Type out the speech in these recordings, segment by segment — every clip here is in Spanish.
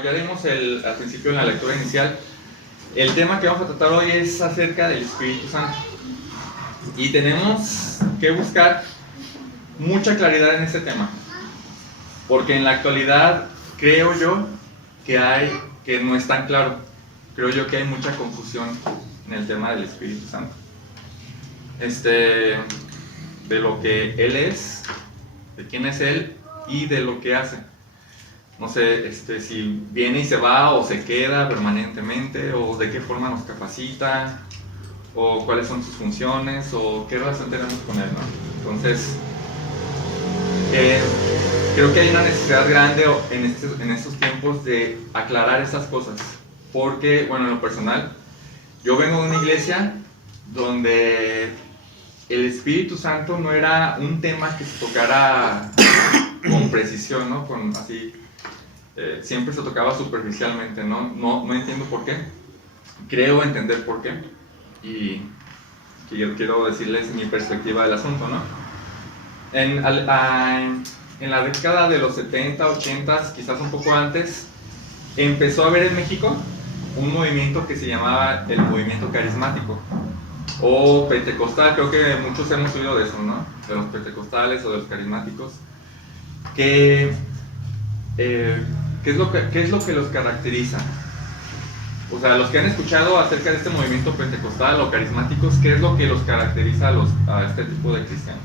como ya vimos al principio en la lectura inicial, el tema que vamos a tratar hoy es acerca del Espíritu Santo. Y tenemos que buscar mucha claridad en este tema, porque en la actualidad creo yo que no es tan claro. Creo yo que hay mucha confusión en el tema del Espíritu Santo. De lo que Él es, de quién es Él y de lo que hace. No sé si viene y se va o se queda permanentemente, o de qué forma nos capacita, o cuáles son sus funciones, o qué relación tenemos con Él, ¿no? Entonces, creo que hay una necesidad grande en estos tiempos de aclarar estas cosas, porque, bueno, en lo personal, yo vengo de una iglesia donde el Espíritu Santo no era un tema que se tocara con precisión, ¿no? Siempre se tocaba superficialmente, ¿no? No entiendo por qué. Creo entender por qué. Y yo quiero decirles mi perspectiva del asunto, ¿no? En la década de los 70, 80, quizás un poco antes, empezó a haber en México un movimiento que se llamaba el movimiento carismático o pentecostal. Creo que muchos hemos oído de eso, ¿no? De los pentecostales o de los carismáticos. ¿Qué es lo que los caracteriza? O sea, los que han escuchado acerca de este movimiento pentecostal o carismáticos, ¿qué es lo que los caracteriza a este tipo de cristianos?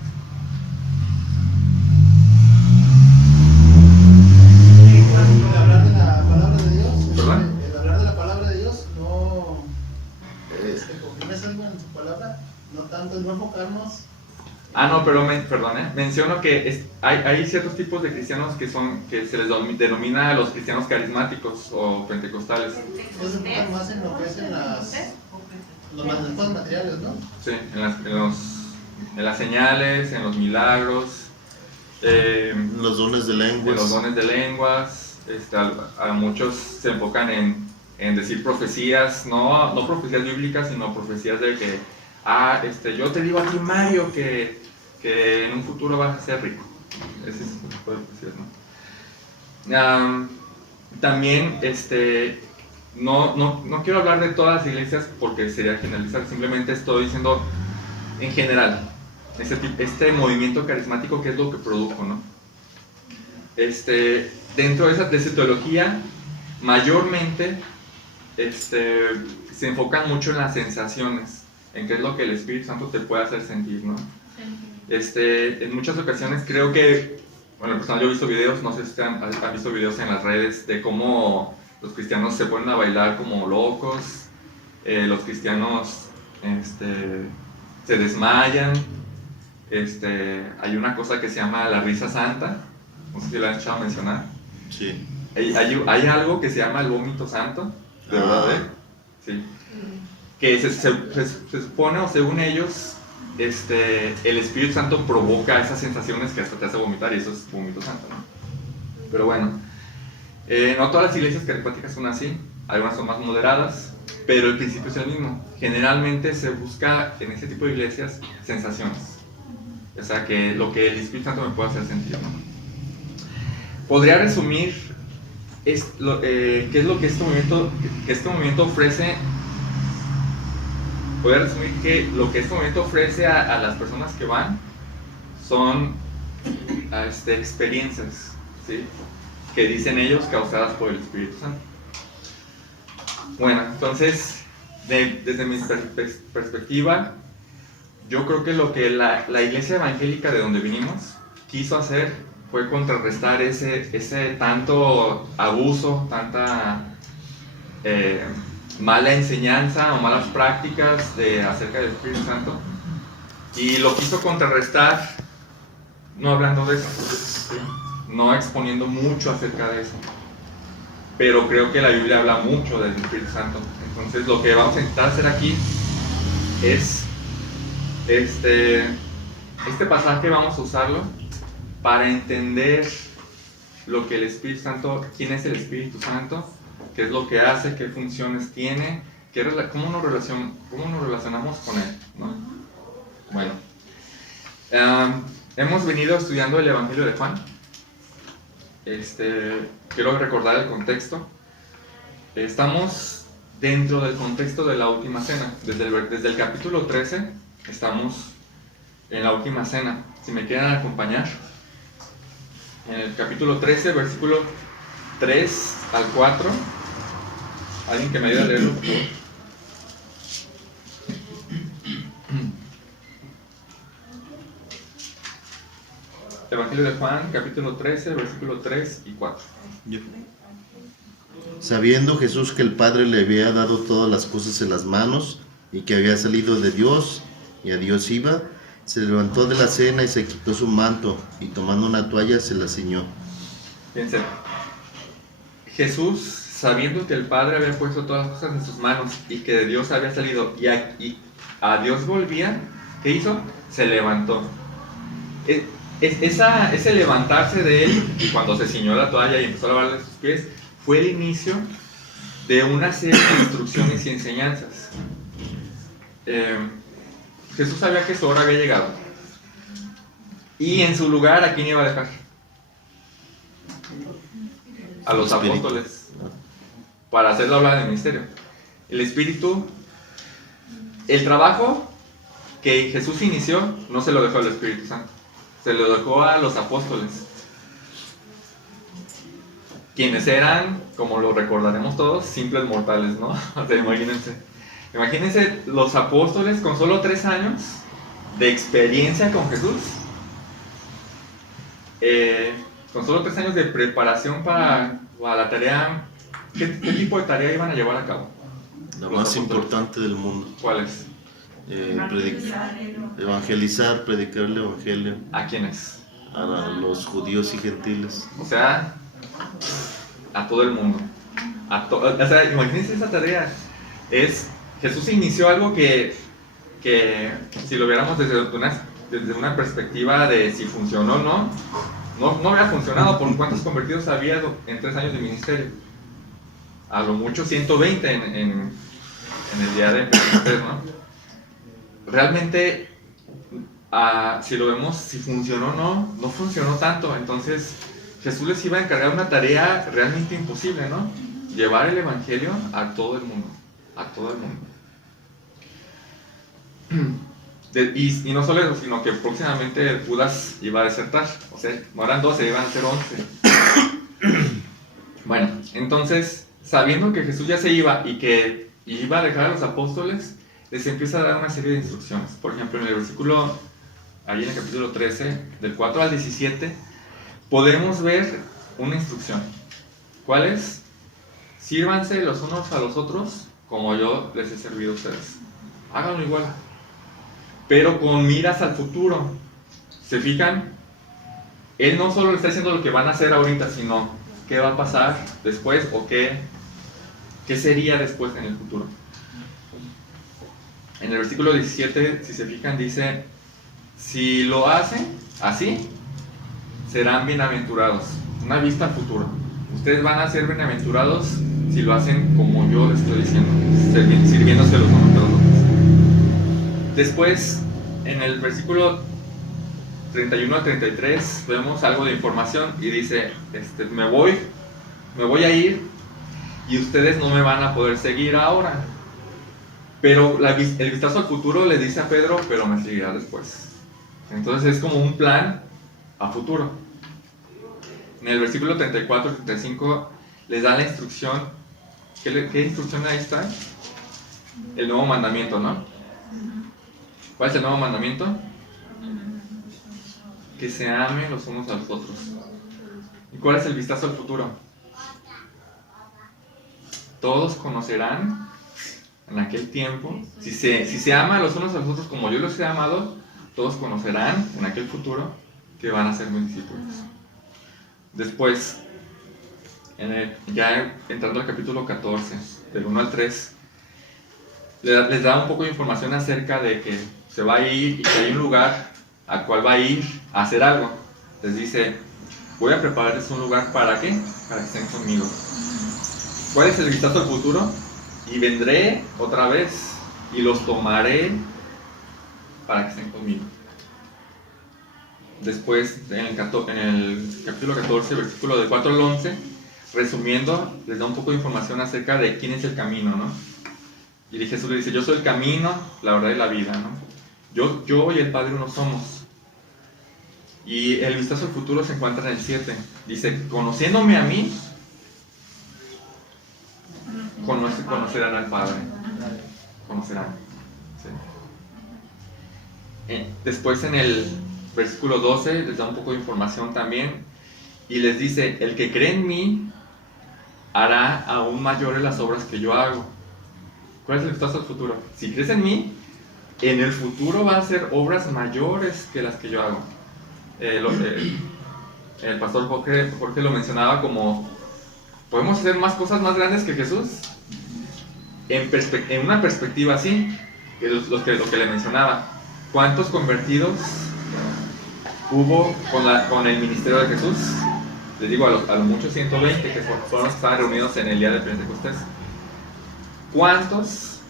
El hablar de la palabra de Dios, ¿perdón? El hablar de la palabra de Dios, no confirmes algo en su palabra, no tanto, no enfocarnos. No, pero menciono que hay ciertos tipos de cristianos que se les denomina los cristianos carismáticos o pentecostales. Ellos se enfocan más en lo que es en los cosas materiales, ¿no? Sí, en las señales, en los milagros, los dones de lenguas. en los dones de lenguas. A muchos se enfocan en decir profecías, no profecías bíblicas, sino profecías de que yo te digo a ti, Mario, que en un futuro vas a ser rico. Ese es el tipo de profecías, ¿no? También, no quiero hablar de todas las iglesias porque sería generalizar, simplemente estoy diciendo en general, este movimiento carismático, ¿qué es lo que produjo, no? Dentro de esa teología, mayormente se enfocan mucho en las sensaciones, en qué es lo que el Espíritu Santo te puede hacer sentir, ¿no? En muchas ocasiones creo que, bueno, personal, yo he visto videos, no sé si ustedes han visto videos en las redes de cómo los cristianos se ponen a bailar como locos, los cristianos se desmayan, hay una cosa que se llama la risa santa, no sé si la han escuchado mencionar. Sí. Hay algo que se llama el vómito santo, ¿de verdad? Sí. Que se supone, o según ellos, el Espíritu Santo provoca esas sensaciones que hasta te hace vomitar, y eso es vómito santo, ¿no? Pero bueno, no todas las iglesias carismáticas son así, algunas son más moderadas, pero el principio es el mismo. Generalmente se busca en este tipo de iglesias sensaciones, o sea, que lo que el Espíritu Santo me puede hacer sentir, ¿no? Podría resumir qué es lo que este movimiento ofrece. Voy a resumir que lo que este movimiento ofrece a las personas que van son experiencias, ¿sí? Que dicen ellos causadas por el Espíritu Santo. Bueno, entonces, desde mi perspectiva, yo creo que lo que la iglesia evangélica de donde vinimos quiso hacer fue contrarrestar ese tanto abuso, tanta mala enseñanza o malas prácticas acerca del Espíritu Santo, y lo quiso contrarrestar no hablando de eso, ¿sí? No exponiendo mucho acerca de eso, pero creo que la Biblia habla mucho del Espíritu Santo. Entonces lo que vamos a intentar hacer aquí es este pasaje, vamos a usarlo para entender lo que el Espíritu Santo, quién es el Espíritu Santo, qué es lo que hace, qué funciones tiene, cómo nos relacionamos con Él, ¿no? Bueno, hemos venido estudiando el Evangelio de Juan. Quiero recordar el contexto. estamos dentro del contexto de la última cena. Desde el capítulo 13 estamos en la última cena. Si me quieren acompañar, en el capítulo 13, versículo 3 al 4, alguien que me ayude a leerlo, por favor. Evangelio de Juan, capítulo 13, versículo 3 y 4. Yo. Sabiendo Jesús que el Padre le había dado todas las cosas en las manos y que había salido de Dios y a Dios iba, se levantó de la cena y se quitó su manto y tomando una toalla se la ciñó. Fíjense, Jesús, sabiendo que el Padre había puesto todas las cosas en sus manos y que de Dios había salido y a Dios volvía, ¿qué hizo? Se levantó. Ese levantarse de él, cuando se ciñó la toalla y empezó a lavarle sus pies, fue el inicio de una serie de instrucciones y enseñanzas. Jesús sabía que su hora había llegado. Y en su lugar, ¿a quién iba a dejar? A los apóstoles. Para hacerlo hablar del ministerio. El Espíritu, el trabajo que Jesús inició, no se lo dejó al Espíritu Santo. Se lo dejó a los apóstoles. Quienes eran, como lo recordaremos todos, simples mortales, ¿no? O sea, imagínense los apóstoles con solo 3 años de experiencia con Jesús, con solo 3 años de preparación para la tarea. ¿Qué tipo de tarea iban a llevar a cabo? La más importante del mundo. ¿Cuál es? Evangelizar, predicar el evangelio. ¿A quiénes? A los judíos y gentiles. O sea, a todo el mundo. O sea, imagínense esa tarea. Jesús inició algo que si lo viéramos desde una perspectiva de si funcionó o no había funcionado. Por cuántos convertidos había en 3 años de ministerio. A lo mucho 120 en el día de Pentecostés, ¿no? Realmente, si lo vemos, si funcionó o no funcionó tanto. Entonces Jesús les iba a encargar una tarea realmente imposible, ¿no? Llevar el evangelio a todo el mundo. A todo el mundo. Y no solo eso, sino que próximamente Judas iba a desertar. O sea, no eran 12, iban a ser 11. Bueno, entonces, sabiendo que Jesús ya se iba y que iba a dejar a los apóstoles, les empieza a dar una serie de instrucciones. Por ejemplo, en el versículo, ahí en el capítulo 13, del 4 al 17, podemos ver una instrucción. ¿Cuál es? Sírvanse los unos a los otros como yo les he servido a ustedes. Háganlo igual, pero con miras al futuro. ¿Se fijan? Él no solo le está diciendo lo que van a hacer ahorita, sino qué va a pasar después o qué sería después en el futuro. En el versículo 17, si se fijan, dice: si lo hacen así, serán bienaventurados. Una vista al futuro. Ustedes van a ser bienaventurados si lo hacen como yo les estoy diciendo, sirviéndose los unos a los otros. Después, en el versículo 31 al 33, vemos algo de información y dice: me voy a ir y ustedes no me van a poder seguir ahora. Pero el vistazo al futuro le dice a Pedro: pero me seguirá después. Entonces es como un plan a futuro. En el versículo 34 y 35 les da la instrucción. ¿Qué instrucción ahí está? El nuevo mandamiento, ¿no? ¿Cuál es el nuevo mandamiento? Que se amen los unos a los otros. ¿Y cuál es el vistazo al futuro? Todos conocerán en aquel tiempo, si se ama a los unos a los otros como yo los he amado, todos conocerán en aquel futuro que van a ser mis discípulos. Después, ya entrando al capítulo 14, del 1 al 3, les da un poco de información acerca de que se va a ir y que hay un lugar al cual va a ir a hacer algo. Les dice: voy a prepararles un lugar. ¿Para qué? Para que estén conmigo. ¿Cuál es el vistazo al futuro? Y vendré otra vez y los tomaré para que estén conmigo. Después, en el capítulo 14, versículo del 4 al 11, resumiendo, les da un poco de información acerca de quién es el camino, ¿no? Y Jesús le dice, yo soy el camino, la verdad y la vida, ¿no? Yo y el Padre uno somos. Y el vistazo al futuro se encuentra en el 7. Dice, conociéndome a mí, conocerán al Padre. Conocerán. ¿Sí? Después en el versículo 12 les da un poco de información también. Y les dice, el que cree en mí hará aún mayores las obras que yo hago. ¿Cuál es el vistazo al futuro? Si crees en mí, en el futuro va a hacer obras mayores que las que yo hago. El pastor Jorge lo mencionaba como, ¿podemos hacer más cosas más grandes que Jesús? En una perspectiva así, lo que le mencionaba. ¿Cuántos convertidos hubo con el ministerio de Jesús? Les digo, a los muchos 120 que fueron los que estaban reunidos en el día de Pentecostés. ¿Cuántos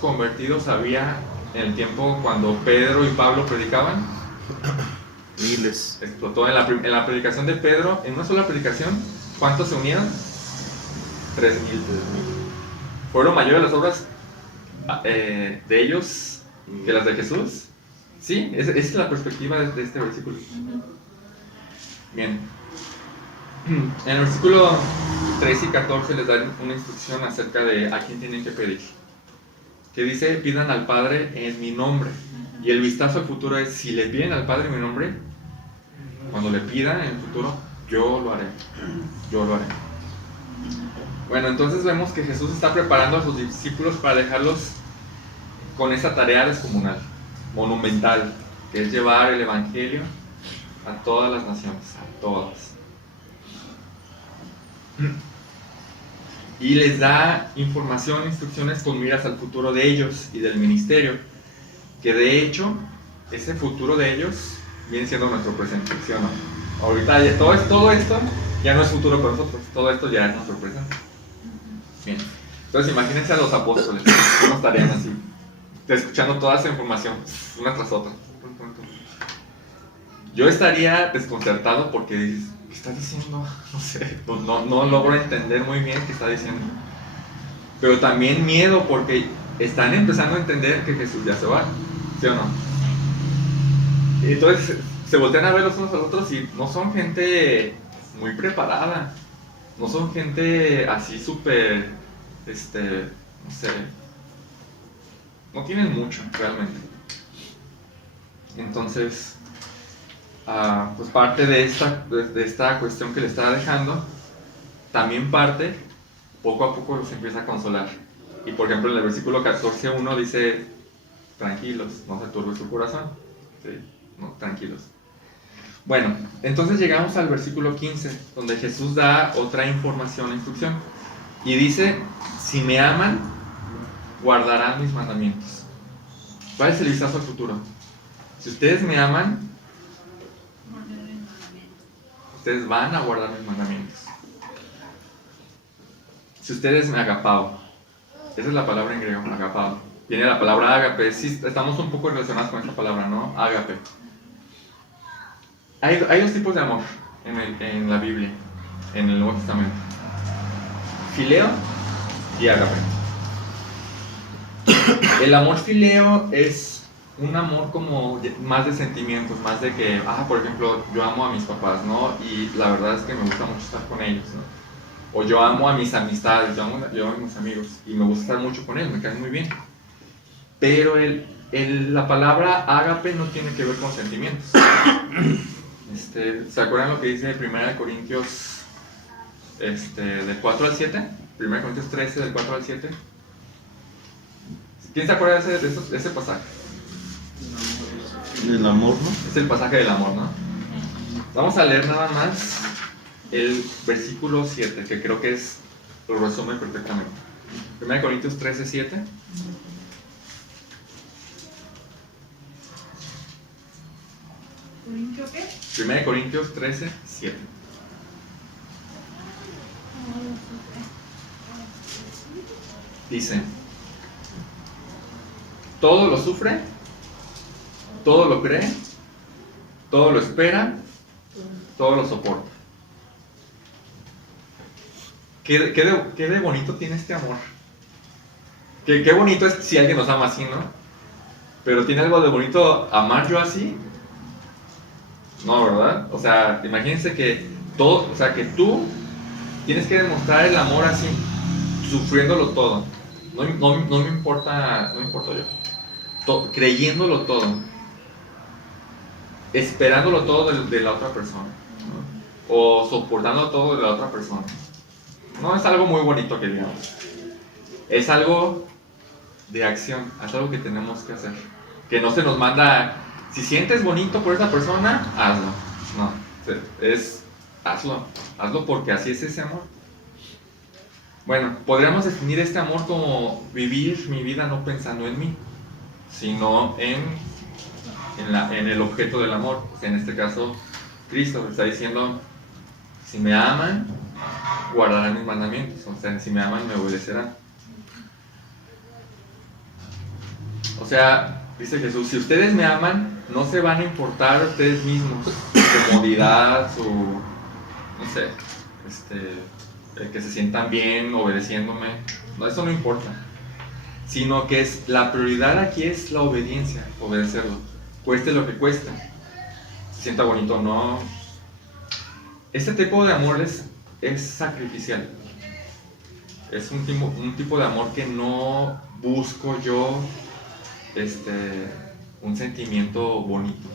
convertidos había en el tiempo cuando Pedro y Pablo predicaban? Miles. Explotó en la predicación de Pedro, en una sola predicación, ¿cuántos se unieron? 3,000. ¿Fueron mayores las obras de ellos que las de Jesús? Sí, esa es la perspectiva de este versículo. Bien. En el versículo 13 y 14 les dan una instrucción acerca de a quién tienen que pedir. Que dice, pidan al Padre en mi nombre. Y el vistazo al futuro es, si le piden al Padre en mi nombre, cuando le pidan en el futuro, yo lo haré. Yo lo haré. Bueno, entonces vemos que Jesús está preparando a sus discípulos para dejarlos con esa tarea descomunal, monumental, que es llevar el Evangelio a todas las naciones, a todas. Y les da información, instrucciones con miras al futuro de ellos y del ministerio, que de hecho, ese futuro de ellos viene siendo nuestro presente, ¿sí o no? Ahorita todo esto ya no es futuro para nosotros, todo esto ya es nuestro presente. Bien, entonces imagínense a los apóstoles, cómo estarían así, escuchando toda esa información, una tras otra. Yo estaría desconcertado porque dices, ¿qué está diciendo? No sé, no logro entender muy bien qué está diciendo. Pero también miedo porque están empezando a entender que Jesús ya se va, ¿sí o no? Y entonces se voltean a ver los unos a los otros y no son gente muy preparada, no son gente así súper, no sé, no tienen mucho realmente. Entonces, pues parte de esta cuestión que le está dejando, también parte, poco a poco los empieza a consolar. Y por ejemplo en el versículo 14:1 dice, tranquilos, no se turbe su corazón. ¿Sí? No, tranquilos. Bueno, entonces llegamos al versículo 15, donde Jesús da otra información, instrucción. Y dice, si me aman, guardarán mis mandamientos. ¿Cuál es el vistazo al futuro? Si ustedes me aman, ustedes van a guardar mis mandamientos. Si ustedes me agapao, esa es la palabra en griego, agapao. Viene la palabra ágape, sí, estamos un poco relacionados con esta palabra, ¿no? Ágape. Hay dos tipos de amor en la Biblia, en el Nuevo Testamento. Fileo y ágape. El amor fileo es un amor como más de sentimientos, más de que, por ejemplo, yo amo a mis papás, ¿no? Y la verdad es que me gusta mucho estar con ellos, ¿no? O yo amo a mis amistades, yo amo a mis amigos y me gusta estar mucho con ellos, me caen muy bien. Pero la palabra ágape no tiene que ver con sentimientos. ¿Se acuerdan lo que dice 1 Corintios del 4 al 7? 1 Corintios 13 del 4 al 7. ¿Quién se acuerda de ese pasaje? El amor, ¿no? Es el pasaje del amor, ¿no? Vamos a leer nada más el versículo 7, que creo que lo resume perfectamente. 1 Corintios 13, 7. ¿Qué? 1 Corintios 13, 7. Dice, todo lo sufre, todo lo cree, todo lo espera, todo lo soporta. ¿qué de bonito tiene este amor? Qué bonito es si alguien nos ama así, ¿no? Pero ¿tiene algo de bonito amar yo así? No, ¿verdad? O sea, imagínense que que tú tienes que demostrar el amor así, sufriéndolo todo. No me importa yo. Creyéndolo todo. Esperándolo todo de la otra persona, ¿no? O soportando todo de la otra persona. No es algo muy bonito que digamos. Es algo de acción, es algo que tenemos que hacer. Que no se nos manda, si sientes bonito por esa persona, hazlo. No, hazlo porque así es ese amor. Bueno, podríamos definir este amor como vivir mi vida no pensando en mí, sino en el objeto del amor. En este caso, Cristo está diciendo, si me aman, guardarán mis mandamientos. O sea, si me aman, me obedecerán. O sea, dice Jesús, si ustedes me aman, no se van a importar ustedes mismos su comodidad, no sé, que se sientan bien obedeciéndome. No, eso no importa. Sino que la prioridad aquí es la obediencia, obedecerlo. Cueste lo que cueste. Se sienta bonito o no. Este tipo de amor es sacrificial. Es un tipo de amor que no busco yo un sentimiento bonito.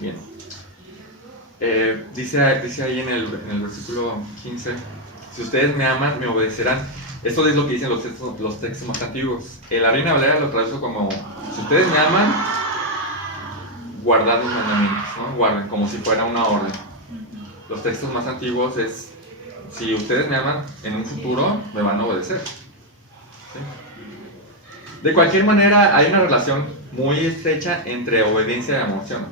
Bien. Dice ahí en el versículo 15, si ustedes me aman, me obedecerán. Esto es lo que dicen los textos más antiguos. La Reina Valera lo traduce como, si ustedes me aman, guardad mis mandamientos, ¿no? Guarden, como si fuera una orden. Los textos más antiguos es, si ustedes me aman, en un futuro me van a obedecer. ¿Sí? De cualquier manera, hay una relación muy estrecha entre obediencia y amor, ¿sí o no?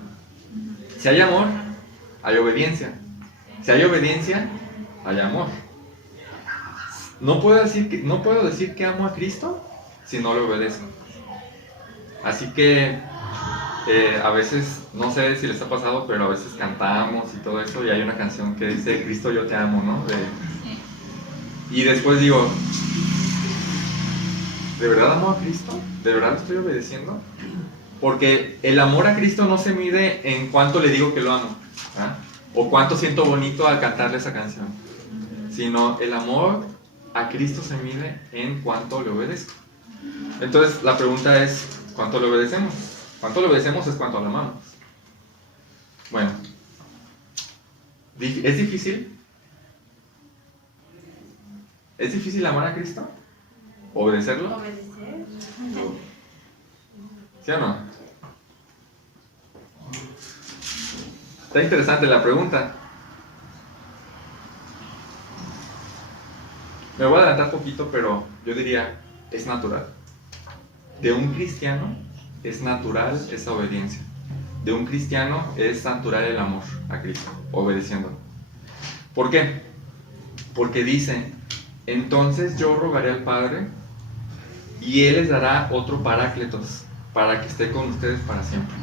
Si hay amor, hay obediencia. Si hay obediencia, hay amor. No puedo decir que amo a Cristo si no le obedezco. Así que a veces, no sé si les ha pasado, pero a veces cantamos y todo eso, y hay una canción que dice, Cristo yo te amo, ¿no? Y después digo, ¿de verdad amo a Cristo? ¿De verdad lo estoy obedeciendo? Porque el amor a Cristo no se mide en cuánto le digo que lo amo, ¿ah? O cuánto siento bonito al cantarle esa canción, sino el amor a Cristo se mide en cuánto le obedezco. Entonces la pregunta es, ¿cuánto le obedecemos? ¿Cuánto le obedecemos es cuánto lo amamos? Bueno, ¿es difícil? ¿Es difícil amar a Cristo? ¿Obedecerlo? Obedecer. ¿Sí o no? Está interesante la pregunta. Me voy a adelantar poquito, pero yo diría, es natural. De un cristiano es natural esa obediencia. De un cristiano es natural el amor a Cristo, obedeciéndolo. ¿Por qué? Porque dice, entonces yo rogaré al Padre y Él les dará otro Paráclitos para que esté con ustedes para siempre.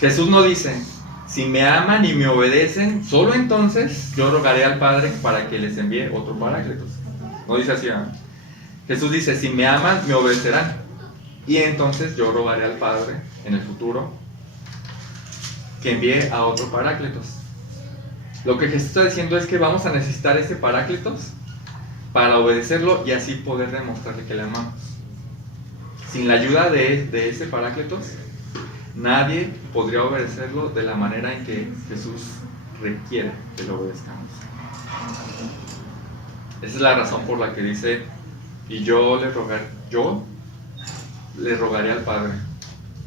Jesús no dice, si me aman y me obedecen, solo entonces yo rogaré al Padre para que les envíe otro Paráclitos. No dice así, ¿eh? Jesús dice, si me aman, me obedecerán. Y entonces yo rogaré al Padre en el futuro que envíe a otro Paráclitos. Lo que Jesús está diciendo es que vamos a necesitar ese Paráclitos para obedecerlo y así poder demostrarle que le amamos. Sin la ayuda de ese Paráclitos, nadie podría obedecerlo de la manera en que Jesús requiere que lo obedezcamos. Esa es la razón por la que dice, y yo le rogaré al Padre,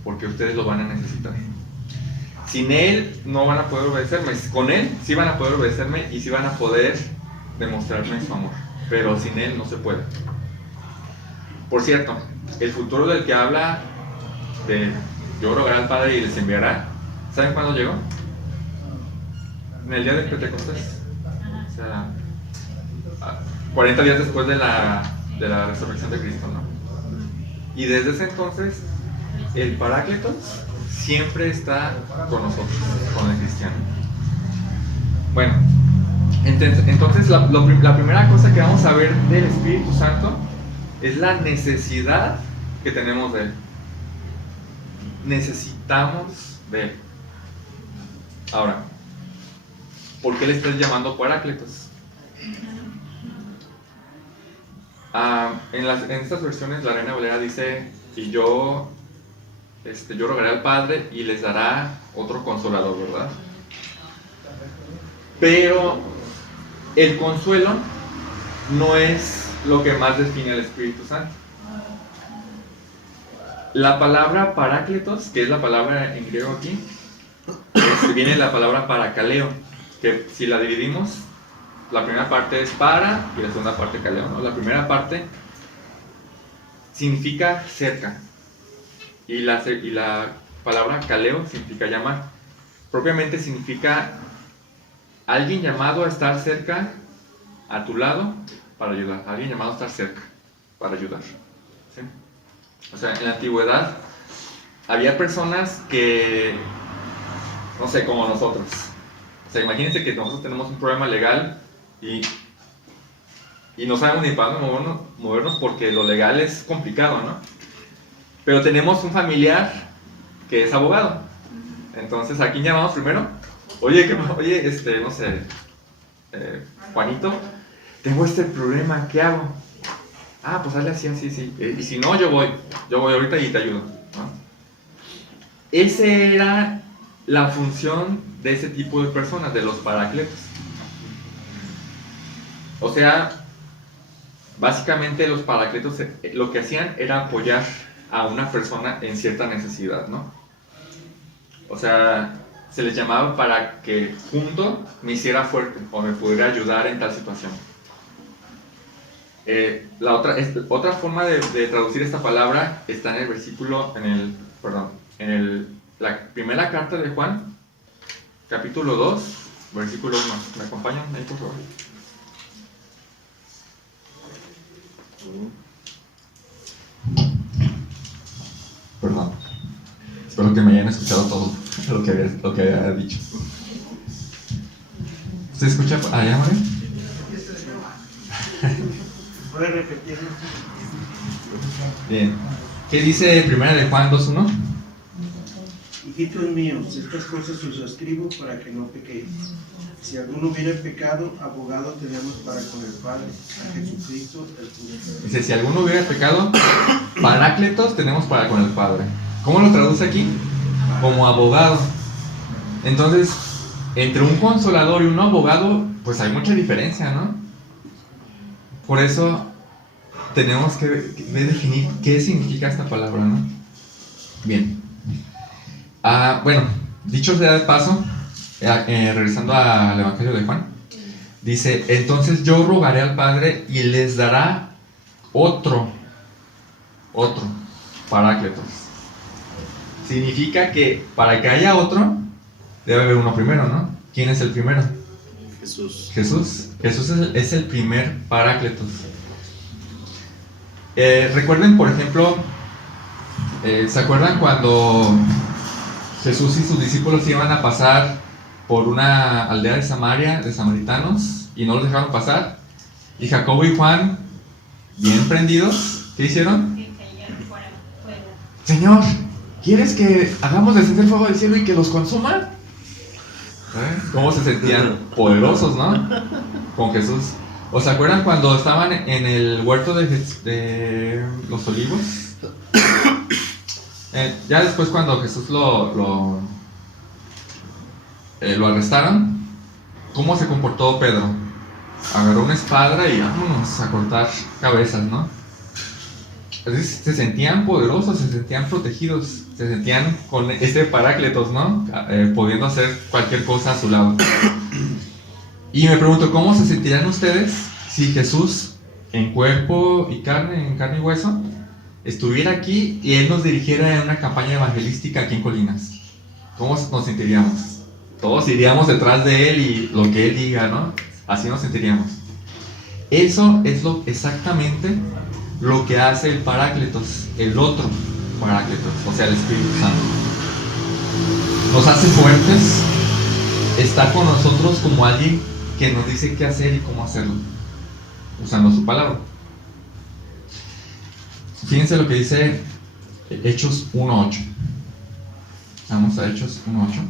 porque ustedes lo van a necesitar. Sin Él no van a poder obedecerme, con Él sí van a poder obedecerme y sí van a poder demostrarme su amor, pero sin Él no se puede. Por cierto, el futuro del que habla de yo rogaré al Padre y les enviará, ¿saben cuándo llegó? En el día de Pentecostés. O sea, 40 días después de la resurrección de Cristo, ¿no? Y desde ese entonces, el Paráclitos siempre está con nosotros, con el cristiano. Bueno, Entonces la primera cosa que vamos a ver del Espíritu Santo es la necesidad que tenemos de Él. Necesitamos de Él. Ahora, ¿por qué le estás llamando Paráclitos? En estas versiones la Reina Valera dice: y yo rogaré al Padre y les dará otro consolador, ¿verdad? Pero el consuelo no es lo que más define al Espíritu Santo. La palabra Paráclitos, que es la palabra en griego aquí, viene de la palabra parakaleo, que si la dividimos, la primera parte es para y la segunda parte kaleo, ¿no? La primera parte significa cerca y la palabra kaleo significa llamar. Propiamente significa alguien llamado a estar cerca a tu lado para ayudar. Alguien llamado a estar cerca para ayudar. ¿Sí? O sea, en la antigüedad había personas que, no sé, como nosotros. O sea, imagínense que nosotros tenemos un problema legal y no sabemos ni para dónde movernos porque lo legal es complicado, ¿no? Pero tenemos un familiar que es abogado. Entonces, ¿a quién llamamos primero? Oye, no sé, Juanito, tengo este problema, ¿qué hago? Pues hazle así. Y si no, yo voy ahorita y te ayudo, ¿no? Esa era la función de ese tipo de personas, de los paráclitos. O sea, básicamente los paráclitos lo que hacían era apoyar a una persona en cierta necesidad, ¿no? O sea, se les llamaba para que junto me hiciera fuerte o me pudiera ayudar en tal situación. Otra forma de traducir esta palabra está en el versículo, la primera carta de Juan, capítulo 2, versículo 1. ¿Me acompañan ahí, por favor? Perdón. Espero que me hayan escuchado todo lo que había dicho. ¿Se escucha allá, María? ¿Puede repetirlo? Bien. ¿Qué dice primera de Juan 2:1? Hijitos míos, estas cosas os escribo para que no pequéis. Si alguno hubiera pecado, abogado tenemos para con el Padre, a Jesucristo el justo. Dice, si alguno hubiera pecado, Paráclitos tenemos para con el Padre. ¿Cómo lo traduce aquí? Como abogado. Entonces, entre un consolador y un abogado, pues hay mucha diferencia, ¿no? Por eso tenemos que definir qué significa esta palabra, ¿no? Bien. Bueno, dicho sea de paso, regresando al Evangelio de Juan, dice, entonces yo rogaré al Padre y les dará otro Paráclitos. Significa que para que haya otro, debe haber uno primero, ¿no? ¿Quién es el primero? Jesús. Jesús es el primer Paráclitos. Recuerden, por ejemplo, ¿se acuerdan cuando Jesús y sus discípulos iban a pasar por una aldea de Samaria, de samaritanos, y no los dejaron pasar? Y Jacobo y Juan, bien prendidos, ¿qué hicieron? Señor, ¿quieres que hagamos descender fuego del cielo y que los consuma? ¿Cómo se sentían poderosos, no? Con Jesús. ¿O se acuerdan cuando estaban en el huerto de los olivos? Ya después cuando Jesús lo arrestaron, ¿cómo se comportó Pedro? Agarró una espada y vámonos a cortar cabezas, ¿no? Entonces se sentían poderosos, se sentían protegidos, se sentían con este Paráclitos, ¿no? Pudiendo hacer cualquier cosa a su lado. Y me pregunto, ¿cómo se sentirían ustedes si Jesús, en cuerpo y carne, en carne y hueso, estuviera aquí y Él nos dirigiera en una campaña evangelística aquí en Colinas? ¿Cómo nos sentiríamos? Todos iríamos detrás de Él y lo que Él diga, ¿no? Así nos sentiríamos. Eso es exactamente lo que hace el Paráclitos, el otro Paráclitos, o sea, el Espíritu Santo. Nos hace fuertes, está con nosotros como alguien que nos dice qué hacer y cómo hacerlo, usando su palabra. Fíjense lo que dice Hechos 1:8. Vamos a Hechos 1:8.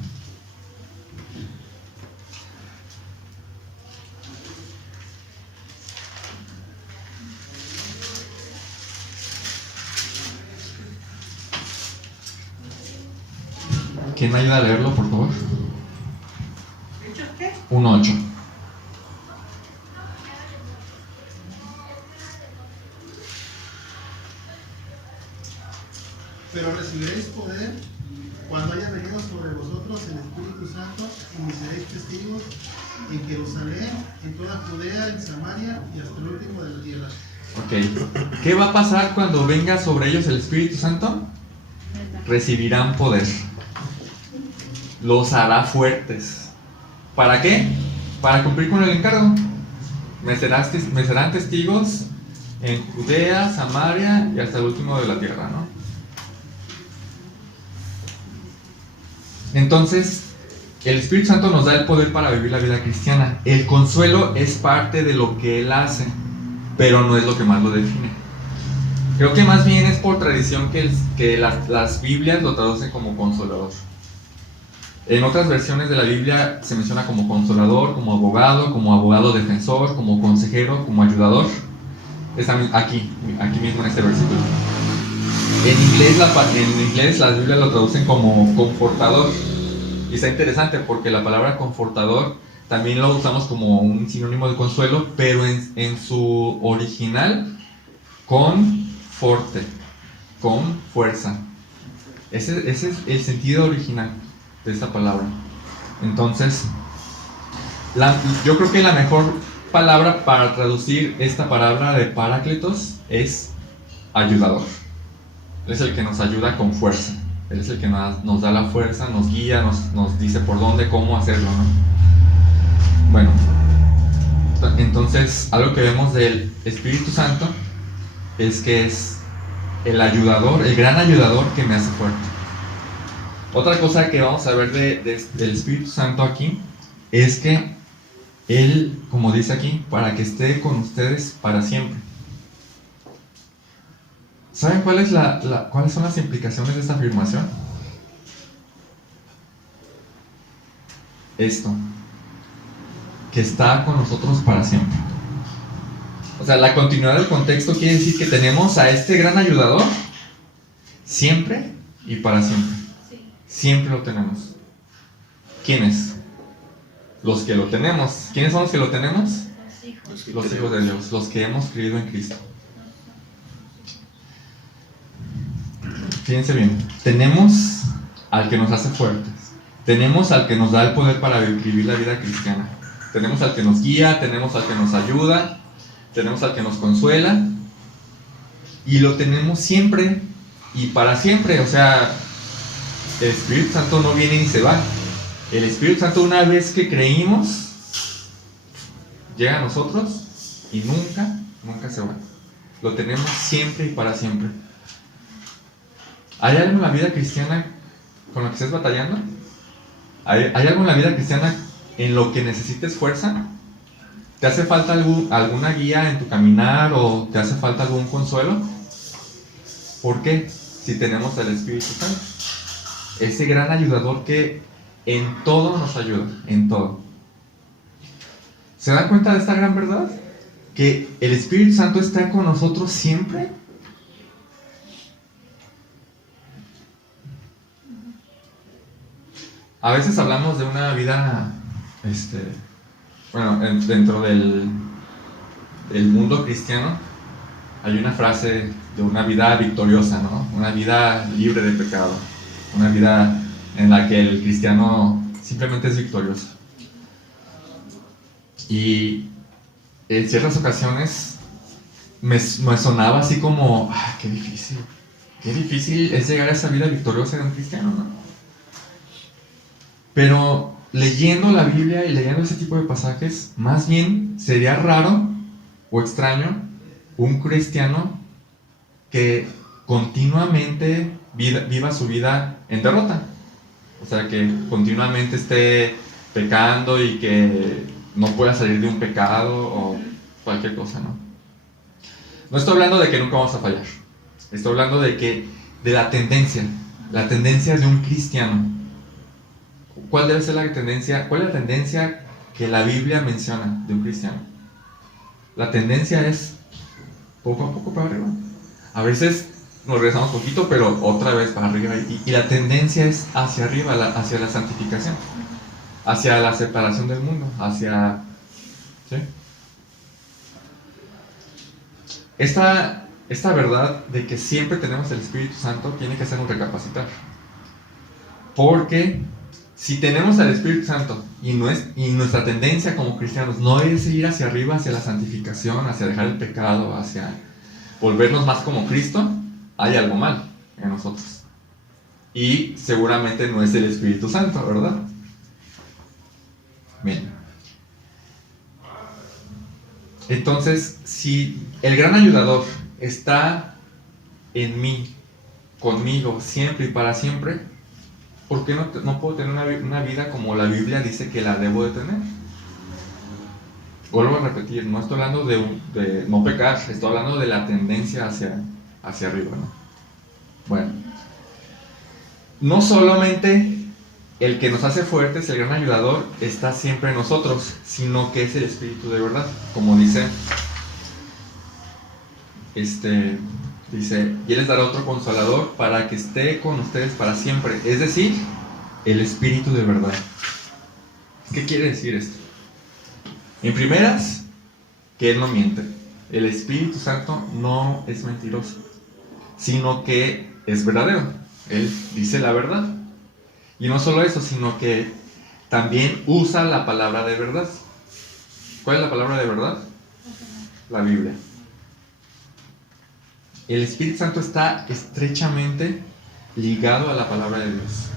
¿Quién me ayuda a leerlo, por favor? ¿Hechos qué? 1:8. Pero recibiréis poder cuando haya venido sobre vosotros el Espíritu Santo y me seréis testigos en Jerusalén, en toda Judea, en Samaria y hasta el último de la tierra. Ok. ¿Qué va a pasar cuando venga sobre ellos el Espíritu Santo? Recibirán poder. Los hará fuertes. ¿Para qué? Para cumplir con el encargo. Me serán testigos en Judea, Samaria y hasta el último de la tierra, ¿no? Entonces, el Espíritu Santo nos da el poder para vivir la vida cristiana. El consuelo es parte de lo que Él hace, pero no es lo que más lo define. Creo que más bien es por tradición que las Biblias lo traducen como consolador. En otras versiones de la Biblia se menciona como consolador, como abogado defensor, como consejero, como ayudador. Está aquí mismo en este versículo. En inglés las Biblias lo traducen como confortador. Y está interesante porque la palabra confortador también lo usamos como un sinónimo de consuelo, pero en su original, conforte, con fuerza. Ese es el sentido original de esta palabra. Entonces, yo creo que la mejor palabra para traducir esta palabra de Paráclitos es ayudador. Él es el que nos ayuda con fuerza. Él es el que nos da la fuerza, nos guía, nos dice por dónde, cómo hacerlo, ¿no? Bueno, entonces algo que vemos del Espíritu Santo es que es el ayudador, el gran ayudador que me hace fuerte. Otra cosa que vamos a ver del Espíritu Santo aquí es que Él, como dice aquí, para que esté con ustedes para siempre. ¿Saben cuáles son las implicaciones de esta afirmación? Esto, que está con nosotros para siempre. O sea, la continuidad del contexto quiere decir que tenemos a este gran ayudador siempre y para siempre. Siempre lo tenemos. ¿Quiénes? Los que lo tenemos. ¿Quiénes son los que lo tenemos? Los hijos de Dios, los que hemos creído en Cristo. Fíjense bien, tenemos al que nos hace fuertes, tenemos al que nos da el poder para vivir la vida cristiana, tenemos al que nos guía, tenemos al que nos ayuda, tenemos al que nos consuela, y lo tenemos siempre y para siempre. O sea, el Espíritu Santo no viene ni se va. El Espíritu Santo, una vez que creímos, llega a nosotros y nunca se va. Lo tenemos siempre y para siempre. ¿Hay algo en la vida cristiana con lo que estés batallando? ¿Hay algo en la vida cristiana en lo que necesites fuerza? ¿Te hace falta alguna guía en tu caminar o te hace falta algún consuelo? ¿Por qué? Si tenemos al Espíritu Santo, ese gran ayudador que en todo nos ayuda, en todo. ¿Se dan cuenta de esta gran verdad? Que el Espíritu Santo está con nosotros siempre. A veces hablamos de una vida, dentro del mundo cristiano hay una frase de una vida victoriosa, ¿no? Una vida libre de pecado, una vida en la que el cristiano simplemente es victorioso. Y en ciertas ocasiones me sonaba así como, qué difícil es llegar a esa vida victoriosa de un cristiano, ¿no? Pero leyendo la Biblia y leyendo ese tipo de pasajes, más bien sería raro o extraño un cristiano que continuamente viva su vida en derrota. O sea, que continuamente esté pecando y que no puedas salir de un pecado o cualquier cosa, ¿no? No estoy hablando de que nunca vamos a fallar. Estoy hablando de la tendencia de un cristiano. ¿Cuál debe ser la tendencia? ¿Cuál es la tendencia que la Biblia menciona de un cristiano? La tendencia es poco a poco para arriba. A veces nos regresamos un poquito, pero otra vez para arriba. Y la tendencia es hacia arriba, hacia la santificación, hacia la separación del mundo, hacia... ¿sí? Esta verdad de que siempre tenemos el Espíritu Santo tiene que hacernos recapacitar. Porque si tenemos al Espíritu Santo y nuestra tendencia como cristianos no es ir hacia arriba, hacia la santificación, hacia dejar el pecado, hacia volvernos más como Cristo, hay algo mal en nosotros. Y seguramente no es el Espíritu Santo, ¿verdad? Bien. Entonces, si el gran ayudador está en mí, conmigo, siempre y para siempre, ¿por qué no puedo tener una vida como la Biblia dice que la debo de tener? Vuelvo a repetir, no estoy hablando de no pecar, estoy hablando de la tendencia hacia arriba, ¿no? Bueno, no solamente el que nos hace fuertes, el gran ayudador, está siempre en nosotros, sino que es el Espíritu de verdad, como dice, y Él les dará otro consolador para que esté con ustedes para siempre, es decir, el Espíritu de verdad. ¿Qué quiere decir esto? En primeras, que Él no miente. El Espíritu Santo no es mentiroso, sino que es verdadero. Él dice la verdad. Y no solo eso, sino que también usa la palabra de verdad. ¿Cuál es la palabra de verdad? La Biblia. El Espíritu Santo está estrechamente ligado a la palabra de Dios.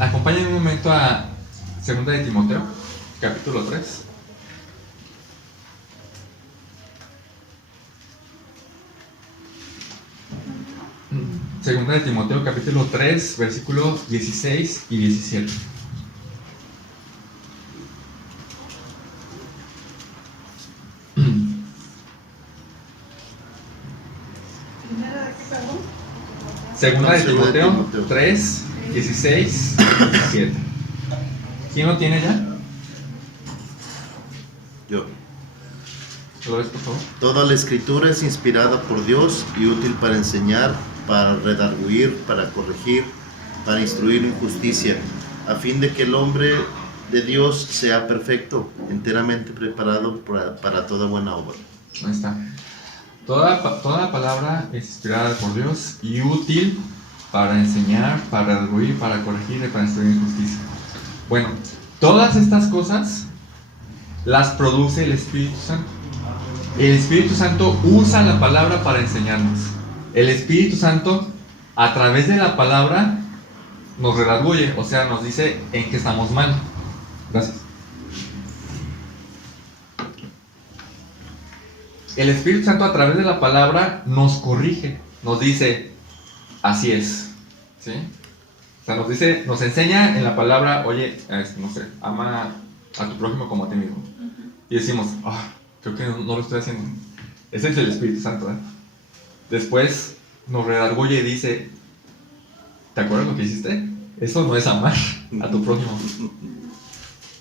Acompáñenme un momento a 2 de Timoteo, capítulo 3. Segunda de Timoteo, capítulo 3, versículos 16 y 17. Segunda de Timoteo 3, 16 y 17. ¿Quién lo tiene ya? Yo. ¿Lo ves, por favor? Toda la escritura es inspirada por Dios y útil para enseñar, para redarguir, para corregir, para instruir en justicia, a fin de que el hombre de Dios sea perfecto, enteramente preparado para toda buena obra. Ahí está. Toda palabra es inspirada por Dios y útil para enseñar, para redarguir, para corregir y para instruir en justicia. Bueno, todas estas cosas las produce el Espíritu Santo. El Espíritu Santo usa la palabra para enseñarnos. El Espíritu Santo, a través de la palabra, nos redarguye, o sea, nos dice en qué estamos mal. Gracias. El Espíritu Santo, a través de la palabra, nos corrige, nos dice, así es, ¿sí? O sea, nos enseña en la palabra, oye, no sé, ama a tu prójimo como a ti mismo. Y decimos, creo que no lo estoy haciendo. Ese es el Espíritu Santo, ¿eh? Después nos redarguye y dice, ¿te acuerdas lo que hiciste? Eso no es amar a tu prójimo.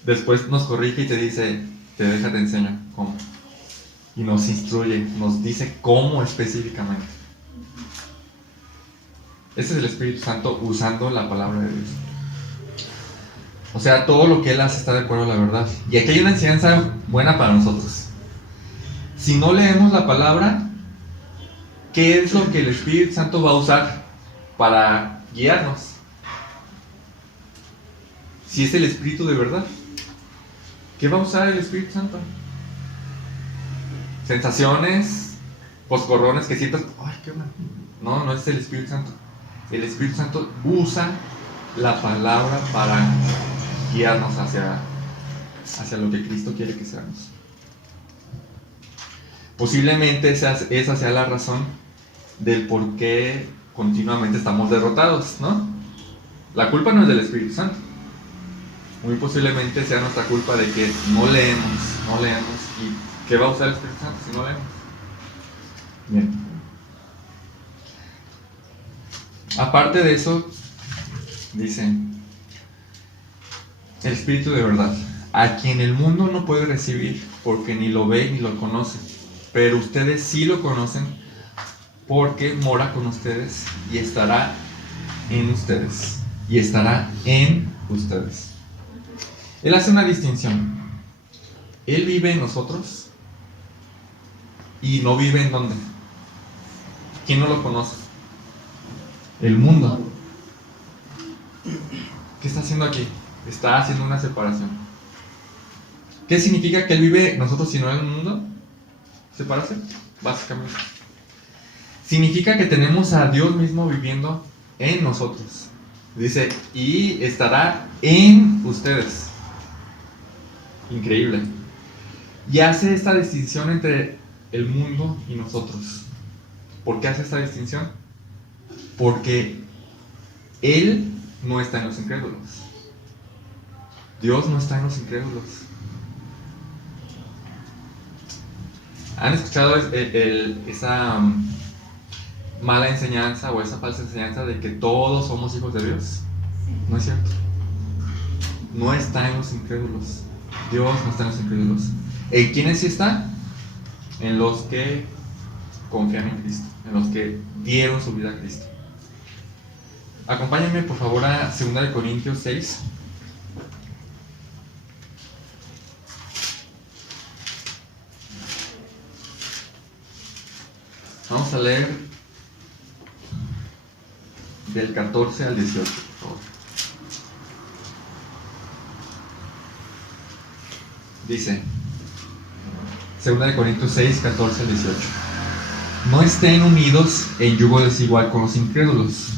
Después nos corrige y te dice, te enseño cómo. Y nos instruye, nos dice cómo específicamente. Ese es el Espíritu Santo usando la palabra de Dios. O sea, todo lo que Él hace está de acuerdo a la verdad. Y aquí hay una enseñanza buena para nosotros. Si no leemos la palabra, ¿qué es lo que el Espíritu Santo va a usar para guiarnos? Si es el Espíritu de verdad, ¿qué va a usar el Espíritu Santo? Sensaciones, coscorrones que sientas, ¡ay, qué bueno! No es el Espíritu Santo. El Espíritu Santo usa la palabra para guiarnos hacia lo que Cristo quiere que seamos. Posiblemente esa sea la razón del por qué continuamente estamos derrotados, ¿no? La culpa no es del Espíritu Santo. muy posiblemente sea nuestra culpa de que no leemos. ¿Y qué va a usar el Espíritu Santo si no leemos? Bien. Aparte de eso, dice, el Espíritu de verdad, a quien el mundo no puede recibir porque ni lo ve ni lo conoce, pero ustedes sí lo conocen porque mora con ustedes y estará en ustedes. Él hace una distinción. Él vive en nosotros y no vive en ¿dónde? ¿Quién no lo conoce? El mundo. ¿Qué está haciendo aquí? Está haciendo una separación. ¿Qué significa que Él vive en nosotros y no en el mundo? ¿Separarse? Básicamente. Significa que tenemos a Dios mismo viviendo en nosotros. Dice, y estará en ustedes. Increíble. Y hace esta distinción entre el mundo y nosotros. ¿Por qué hace esta distinción? Porque Él no está en los incrédulos. Dios no está en los incrédulos. ¿Han escuchado esa mala enseñanza o esa falsa enseñanza de que todos somos hijos de Dios? No es cierto. No está en los incrédulos. Dios no está en los incrédulos. ¿En quiénes sí está? En los que confían en Cristo, en los que dieron su vida a Cristo. Acompáñenme por favor a 2 Corintios 6. Vamos a leer del 14 al 18, por favor. Dice, 2 Corintios 6, 14 al 18. No estén unidos en yugo desigual con los incrédulos.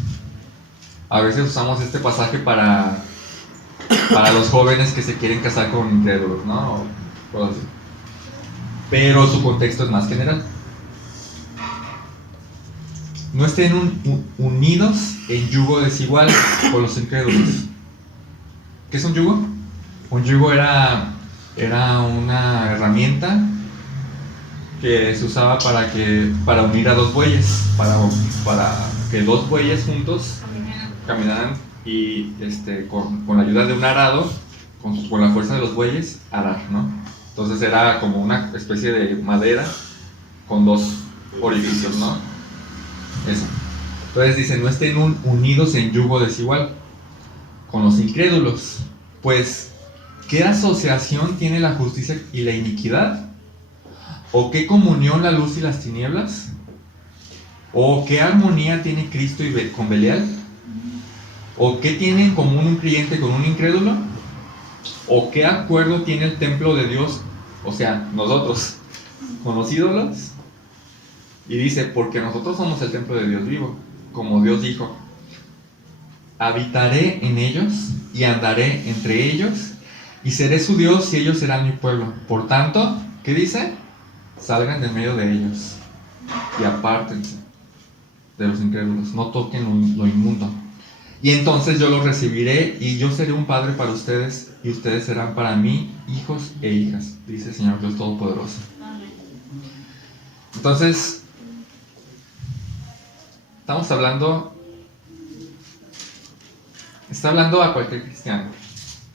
A veces usamos este pasaje para los jóvenes que se quieren casar con incrédulos, ¿no? O cosas así. Pero su contexto es más general. No estén unidos en yugo desigual con los incrédulos. ¿Qué es un yugo? Un yugo era una herramienta que se usaba para unir a dos bueyes, para que dos bueyes juntos caminaran y con la ayuda de un arado, con la fuerza de los bueyes, arar, ¿no? Entonces era como una especie de madera con dos orificios, ¿no? Eso. Entonces dice, no estén unidos en yugo desigual con los incrédulos, pues ¿qué asociación tiene la justicia y la iniquidad? ¿O qué comunión la luz y las tinieblas? ¿O qué armonía tiene Cristo con Belial? ¿O qué tiene en común un creyente con un incrédulo? ¿O qué acuerdo tiene el templo de Dios, o sea, nosotros, con los ídolos? Y dice, porque nosotros somos el templo de Dios vivo, como Dios dijo, habitaré en ellos y andaré entre ellos y seré su Dios y ellos serán mi pueblo. Por tanto, ¿qué dice? Salgan de medio de ellos y apártense de los incrédulos, no toquen lo inmundo. Y entonces yo los recibiré y yo seré un padre para ustedes y ustedes serán para mí hijos e hijas, dice el Señor Dios Todopoderoso. Entonces, está hablando a cualquier cristiano,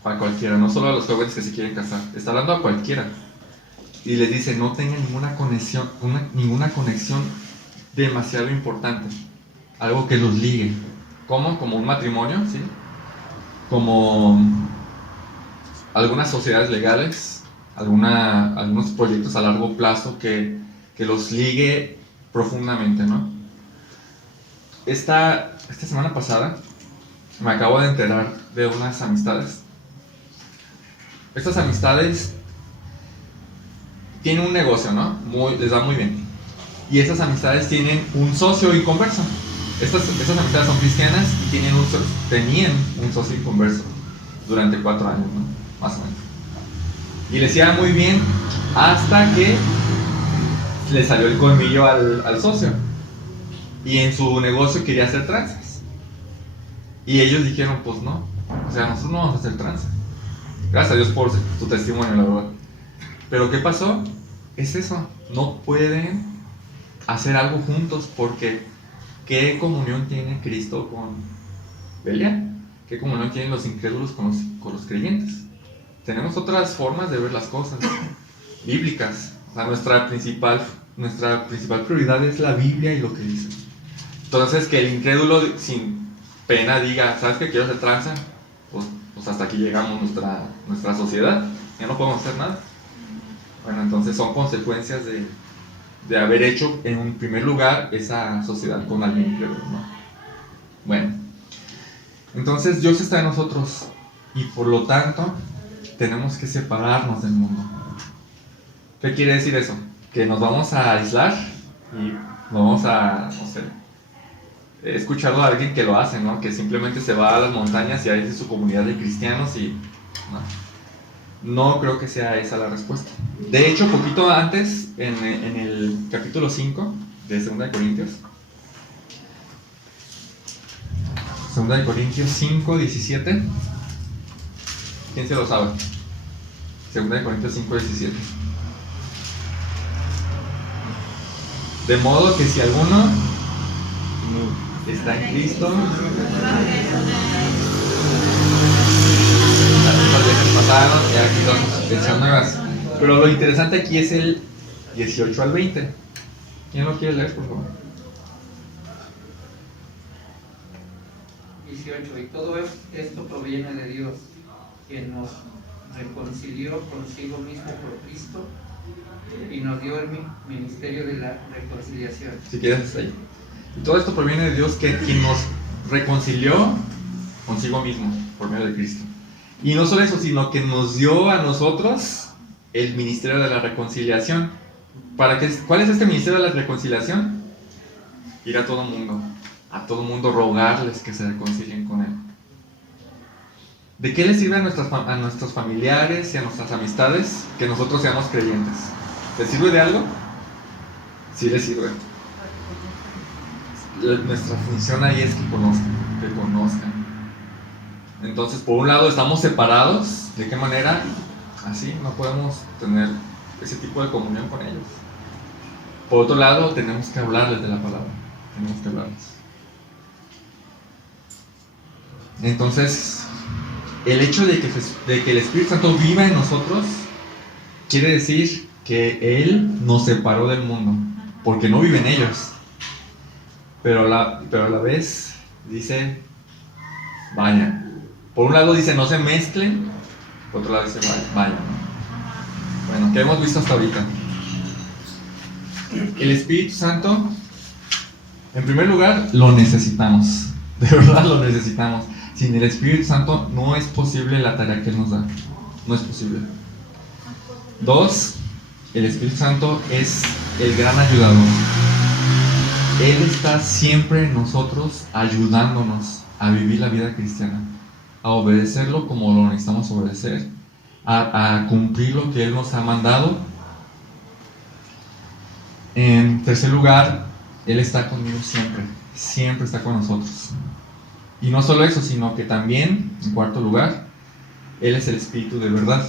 a cualquiera, no solo a los jóvenes que se quieren casar, está hablando a cualquiera. Y les dice, no tengan ninguna conexión demasiado importante, algo que los ligue. ¿Cómo? Como un matrimonio, ¿sí? Como algunas sociedades legales, algunos proyectos a largo plazo que los ligue profundamente, ¿no? Esta semana pasada me acabo de enterar de unas amistades. Estas amistades tienen un negocio, ¿no? Les va muy bien. Y estas amistades tienen un socio inconverso. Estas amistades son cristianas y tenían un socio inconverso durante 4 años, ¿no? Más o menos. Y les iba muy bien hasta que le salió el colmillo al socio. Y en su negocio quería hacer tranzas. Y ellos dijeron, pues no, o sea, nosotros no vamos a hacer tranzas. Gracias a Dios por tu testimonio, la verdad. Pero ¿qué pasó? Es eso, no pueden hacer algo juntos porque ¿qué comunión tiene Cristo con Belial? ¿Qué comunión tienen los incrédulos con los creyentes? Tenemos otras formas de ver las cosas bíblicas. O sea, nuestra principal prioridad es la Biblia y lo que dice. Entonces, que el incrédulo sin pena diga, ¿sabes qué? Quiero hacer tranza. Pues hasta aquí llegamos nuestra sociedad. Ya no podemos hacer nada. Bueno, entonces son consecuencias de haber hecho en un primer lugar esa sociedad con alguien incrédulo, ¿no? Bueno, entonces Dios está en nosotros y por lo tanto tenemos que separarnos del mundo. ¿Qué quiere decir eso? Que nos vamos a aislar y vamos a, no sé, he escuchado a alguien que lo hace, ¿no? Que simplemente se va a las montañas y ahí es su comunidad de cristianos y no creo que sea esa la respuesta. De hecho, poquito antes, en el capítulo 5 de 2 de Corintios, 2 de Corintios 5, 17, ¿quién se lo sabe? 2 de Corintios 5, 17. De modo que si alguno está en Cristo, las viejas pasaron y aquí estamos hechas nuevas. Pero lo interesante aquí es el 18 al 20. ¿Quién lo quiere leer, por favor? 18. Y todo esto proviene de Dios, quien nos reconcilió consigo mismo por Cristo y nos dio el ministerio de la reconciliación. Si quieres, hasta ahí. Y todo esto proviene de Dios, quien nos reconcilió consigo mismo por medio de Cristo. Y no solo eso, sino que nos dio a nosotros el ministerio de la reconciliación. ¿Cuál es este ministerio de la reconciliación? Ir a todo mundo rogarles que se reconcilien con Él. ¿De qué les sirve a nuestros familiares y a nuestras amistades que nosotros seamos creyentes? ¿Les sirve de algo? Sí les sirve. Nuestra función ahí es que conozcan. Entonces, por un lado estamos separados. ¿De qué manera? Así no podemos tener ese tipo de comunión con ellos. Por otro lado, tenemos que hablarles de la palabra. Tenemos que hablarles. Entonces, el hecho de que el Espíritu Santo viva en nosotros quiere decir que Él nos separó del mundo, porque no vive en ellos. Pero a la vez dice, vayan. Por un lado dice, no se mezclen. Por otro lado dice, vayan. Bueno, ¿qué hemos visto hasta ahorita? El Espíritu Santo, en primer lugar, lo necesitamos. De verdad lo necesitamos. Sin el Espíritu Santo no es posible la tarea que Él nos da. No es posible. 2, el Espíritu Santo es el gran ayudador. Él está siempre en nosotros ayudándonos a vivir la vida cristiana, a obedecerlo como lo necesitamos obedecer, a cumplir lo que Él nos ha mandado. En tercer lugar, Él está conmigo siempre está con nosotros. Y no solo eso, sino que también, en cuarto lugar, Él es el Espíritu de verdad.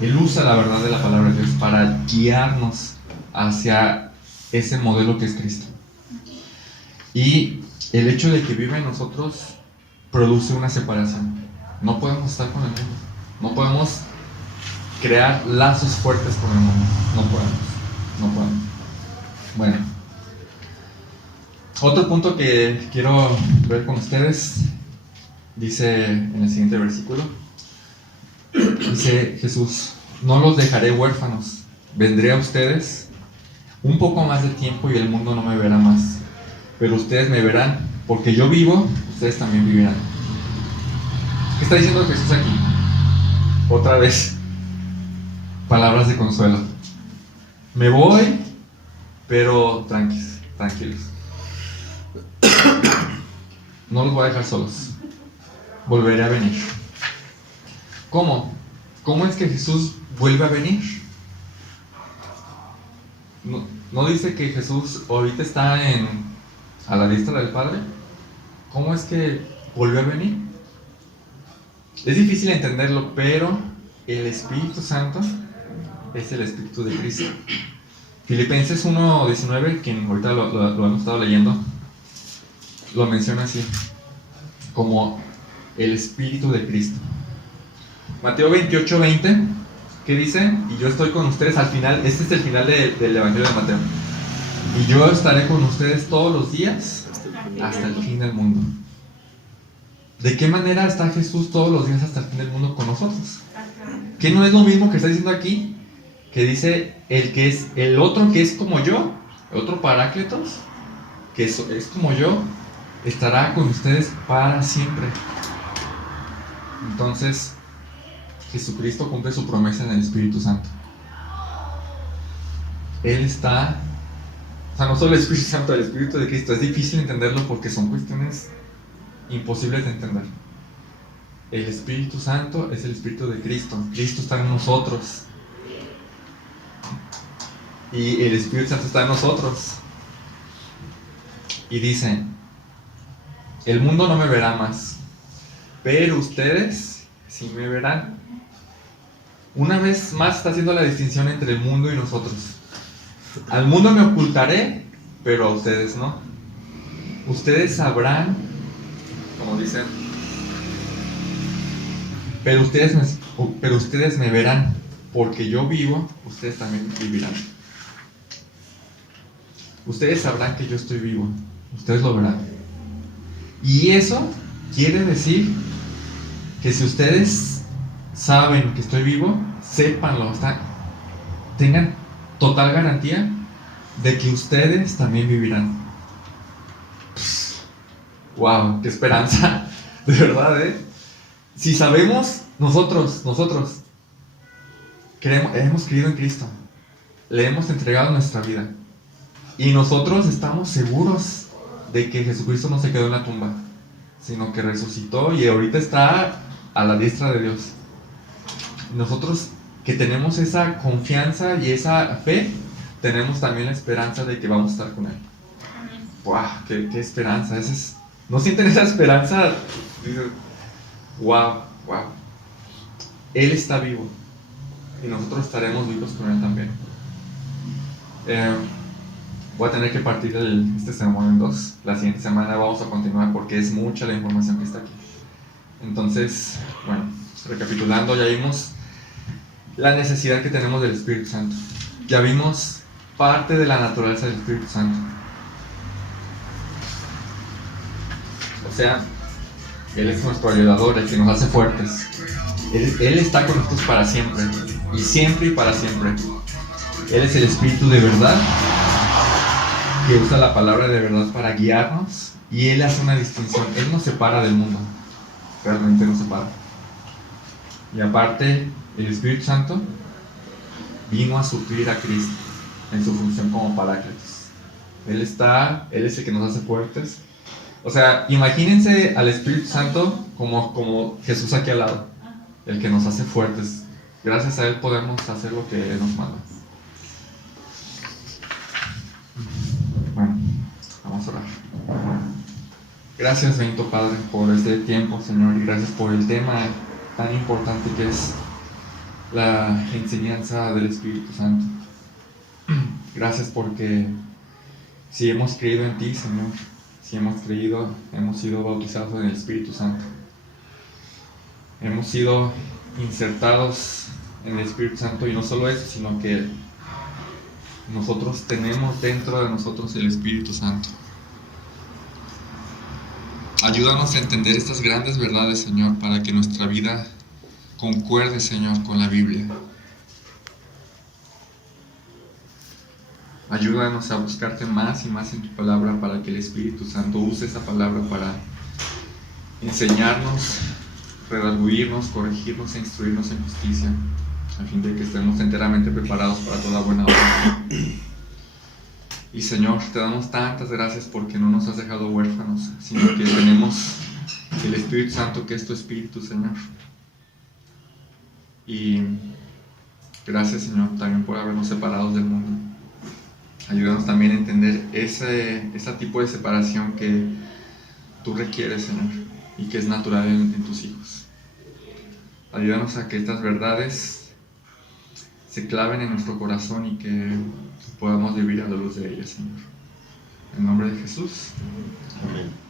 Él usa la verdad de la palabra de Dios para guiarnos hacia ese modelo que es Cristo. Y el hecho de que vive en nosotros produce una separación. No podemos estar con el mundo. No podemos crear lazos fuertes con el mundo. No podemos. Bueno. Otro punto que quiero ver con ustedes, dice en el siguiente versículo, dice Jesús, no los dejaré huérfanos, vendré a ustedes un poco más de tiempo y el mundo no me verá más, pero ustedes me verán, porque yo vivo, ustedes también vivirán. ¿Qué está diciendo Jesús aquí? Otra vez, palabras de consuelo. Me voy, pero tranquilos. No los voy a dejar solos. Volveré a venir. ¿Cómo? ¿Cómo es que Jesús vuelve a venir? ¿No dice que Jesús ahorita está a la diestra del Padre? ¿Cómo es que volvió a venir? Es difícil entenderlo, pero el Espíritu Santo es el Espíritu de Cristo. Filipenses 1:19, quien ahorita lo hemos estado leyendo, lo menciona así, como el Espíritu de Cristo. Mateo 28:20, ¿qué dice? Y yo estoy con ustedes al final. Este es el final del Evangelio de Mateo. Y yo estaré con ustedes todos los días hasta el fin del mundo. ¿De qué manera está Jesús todos los días hasta el fin del mundo con nosotros? ¿Qué no es lo mismo que está diciendo aquí? Que dice el otro que es como yo, el otro Paráclitos, que es como yo, estará con ustedes para siempre. Entonces, Jesucristo cumple su promesa en el Espíritu Santo. Él está, o sea, no solo el Espíritu Santo, el Espíritu de Cristo. Es difícil entenderlo porque son cuestiones imposibles de entender. El Espíritu Santo es el Espíritu de Cristo. Cristo está en nosotros. Y el Espíritu Santo está en nosotros. Y dice: el mundo no me verá más, pero ustedes sí me verán. Una vez más está haciendo la distinción entre el mundo y nosotros. Al mundo me ocultaré, pero a ustedes no. Ustedes sabrán, como dicen, pero ustedes me verán, porque yo vivo, ustedes también vivirán. Ustedes sabrán que yo estoy vivo, ustedes lo verán. Y eso quiere decir que si ustedes saben que estoy vivo, sépanlo, tengan total garantía de que ustedes también vivirán. ¡Wow! ¡Qué esperanza! De verdad, ¿eh? Si sabemos, nosotros hemos creído en Cristo, le hemos entregado nuestra vida, y nosotros estamos seguros de que Jesucristo no se quedó en la tumba, sino que resucitó y ahorita está a la diestra de Dios. Nosotros que tenemos esa confianza y esa fe, tenemos también la esperanza de que vamos a estar con Él. ¡Wow! ¡Qué esperanza! ¿No sienten esa esperanza? ¡Wow! ¡Wow! Él está vivo y nosotros estaremos vivos con Él también. Voy a tener que partir este sermón en dos. La siguiente semana vamos a continuar porque es mucha la información que está aquí. Entonces, bueno, recapitulando, ya vimos la necesidad que tenemos del Espíritu Santo. Ya vimos parte de la naturaleza del Espíritu Santo. O sea, Él es nuestro ayudador, el que nos hace fuertes. Él está con nosotros para siempre, y siempre y para siempre. Él es el Espíritu de verdad, que usa la palabra de verdad para guiarnos, y Él hace una distinción. Él nos separa del mundo, realmente nos separa. Y aparte, el Espíritu Santo vino a suplir a Cristo en su función como Paráclitos. Él es el que nos hace fuertes. O sea, imagínense al Espíritu Santo como Jesús aquí al lado, el que nos hace fuertes. Gracias a Él podemos hacer lo que Él nos manda. Bueno, vamos a orar. Gracias, bendito Padre, por este tiempo, Señor, y gracias por el tema tan importante que es la enseñanza del Espíritu Santo. Gracias porque si hemos creído en Ti, Señor, si hemos creído, hemos sido bautizados en el Espíritu Santo. Hemos sido insertados en el Espíritu Santo, y no solo eso, sino que nosotros tenemos dentro de nosotros el Espíritu Santo. Ayúdanos a entender estas grandes verdades, Señor, para que nuestra vida concuerde, Señor, con la Biblia. Ayúdanos a buscarte más y más en tu palabra, para que el Espíritu Santo use esa palabra para enseñarnos, redarguirnos, corregirnos e instruirnos en justicia, a fin de que estemos enteramente preparados para toda buena obra. Y Señor, te damos tantas gracias porque no nos has dejado huérfanos, sino que tenemos el Espíritu Santo, que es tu Espíritu, Señor. Y gracias, Señor, también por habernos separado del mundo. Ayúdanos también a entender ese tipo de separación que tú requieres, Señor, y que es natural en tus hijos. Ayúdanos a que estas verdades se claven en nuestro corazón y que podamos vivir a la luz de ellas, Señor. En nombre de Jesús. Amén.